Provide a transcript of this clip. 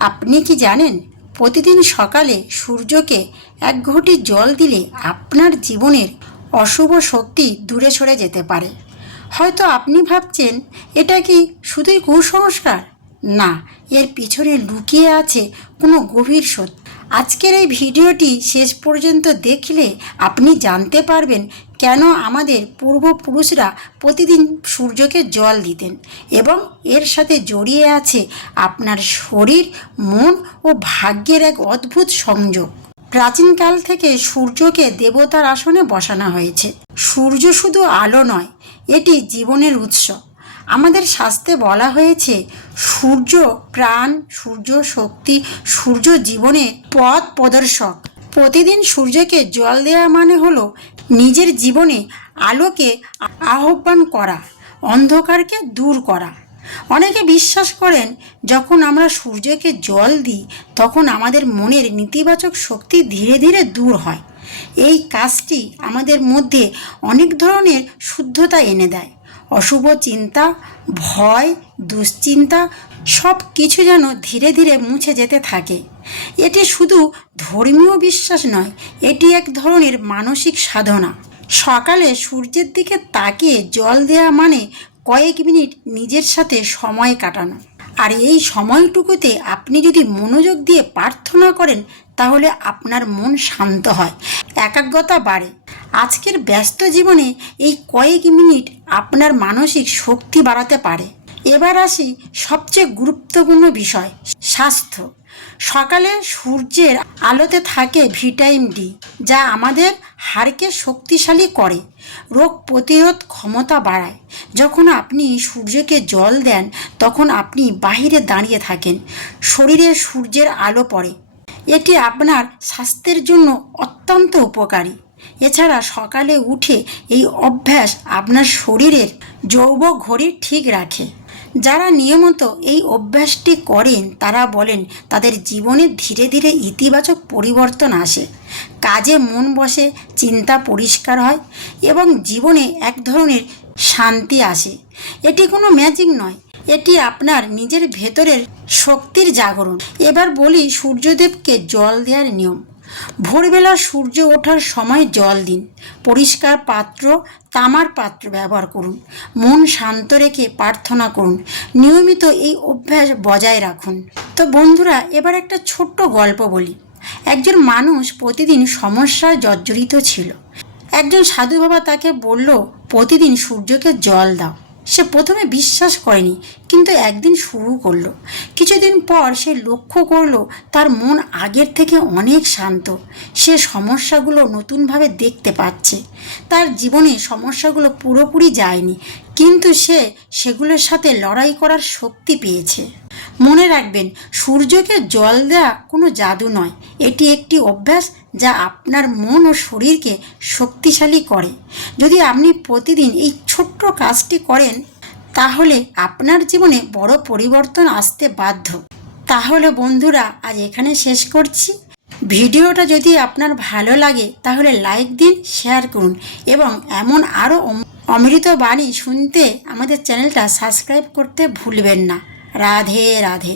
আপনি কি জানেন প্রতিদিন সকালে সূর্যকে এক ঘটি জল দিলে আপনার জীবনের অশুভ শক্তি দূরে সরে যেতে পারে। হয়তো আপনি ভাবছেন এটা কি শুধুই কুসংস্কার? না, এর পিছনে লুকিয়ে আছে কোনো গভীর সত্য। আজকের এই ভিডিওটি শেষ পর্যন্ত দেখলে আপনি জানতে পারবেন কেন আমাদের পূর্বপুরুষরা প্রতিদিন সূর্যকে জল দিতেন এবং এর সাথে জড়িয়ে আছে আপনার শরীর, মন ও ভাগ্যের এক অদ্ভুত সংযোগ। প্রাচীনকাল থেকে সূর্যকে দেবতার আসনে বসানো হয়েছে। সূর্য শুধু আলো নয়, এটি জীবনের উৎস। আমাদের শাস্ত্রে বলা হয়েছে সূর্য প্রাণ, সূর্য শক্তি, সূর্য জীবনের পথ প্রদর্শক। প্রতিদিন সূর্যকে জল দেওয়া মানে হলো নিজের জীবনে আলোকে আহ্বান করা, অন্ধকারকে দূর করা। অনেকে বিশ্বাস করেন যখন আমরা সূর্যকে জল দিই তখন আমাদের মনের নেতিবাচক শক্তি ধীরে ধীরে দূর হয়। এই কাজটি আমাদের মধ্যে অনেক ধরনের শুদ্ধতা এনে দেয়। অশুভ চিন্তা, ভয়, দুশ্চিন্তা সব কিছু যেন ধীরে ধীরে মুছে যেতে থাকে। এটি শুধু ধর্মীয় বিশ্বাস নয়, এটি এক ধরনের মানসিক সাধনা। সকালে সূর্যের দিকে তাকিয়ে জল দেওয়া মানে কয়েক মিনিট নিজের সাথে সময় কাটানো। আর এই সময়টুকুতে আপনি যদি মনোযোগ দিয়ে প্রার্থনা করেন তাহলে আপনার মন শান্ত হয়, একাগ্রতা বাড়ে। আজকের ব্যস্ত জীবনে এই কয়েক মিনিট আপনার মানসিক শক্তি বাড়াতে পারে। এবার আসি সবচেয়ে গুরুত্বপূর্ণ বিষয়, স্বাস্থ্য। সকালে সূর্যের আলোতে থাকে ভিটামিন ডি, যা আমাদের হাড়কে শক্তিশালী করে, রোগ প্রতিরোধ ক্ষমতা বাড়ায়। যখন আপনি সূর্যকে জল দেন তখন আপনি বাহিরে দাঁড়িয়ে থাকেন, শরীরে সূর্যের আলো পড়ে। এটি আপনার স্বাস্থ্যের জন্য অত্যন্ত উপকারী। এছাড়া সকালে উঠে এই অভ্যাস আপনার শরীরের যৌব ঘড়ি ঠিক রাখে। যারা নিয়মিত এই অভ্যাসটি করেন তারা বলেন তাদের জীবনে ধীরে ধীরে ইতিবাচক পরিবর্তন আসে, কাজে মন বসে, চিন্তা পরিষ্কার হয় এবং জীবনে এক ধরনের শান্তি আসে। এটি কোনো ম্যাজিক নয়, এটি আপনার নিজের ভেতরের শক্তির জাগরণ। এবার বলি সূর্যদেবকে জল দেওয়ার নিয়ম। ভোরবেলা সূর্য ওঠার সময় জল দিন। পরিষ্কার পাত্র, তামার পাত্র ব্যবহার করুন। মন শান্ত রেখে প্রার্থনা করুন। নিয়মিত এই অভ্যাস বজায় রাখুন। তো বন্ধুরা, এবার একটা ছোট্ট গল্প বলি। একজন মানুষ প্রতিদিন সমস্যায় জর্জরিত ছিল। একজন সাধু বাবা তাকে বলল, প্রতিদিন সূর্যকে জল দাও। সে প্রথমে বিশ্বাস করেনি, কিন্তু একদিন শুরু করলো। কিছুদিন পর সে লক্ষ্য করলো তার মন আগের থেকে অনেক শান্ত। সে সমস্যাগুলো নতুনভাবে দেখতে পাচ্ছে। তার জীবনে সমস্যাগুলো পুরোপুরি যায়নি, কিন্তু সে সেগুলোর সাথে লড়াই করার শক্তি পেয়েছে। মনে রাখবেন, সূর্যকে জল দেওয়া কোনো জাদু নয়, এটি একটি অভ্যাস যা আপনার মন ও শরীরকে শক্তিশালী করে। যদি আপনি প্রতিদিন এই ছোট্ট কাজটি করেন তাহলে আপনার জীবনে বড় পরিবর্তন আসতে বাধ্য। তাহলে বন্ধুরা, আজ এখানে শেষ করছি। ভিডিওটা যদি আপনার ভালো লাগে তাহলে লাইক দিন, শেয়ার করুন এবং এমন আরও অমৃত বাণী শুনতে আমাদের চ্যানেলটা সাবস্ক্রাইব করতে ভুলবেন না। রাধে রাধে।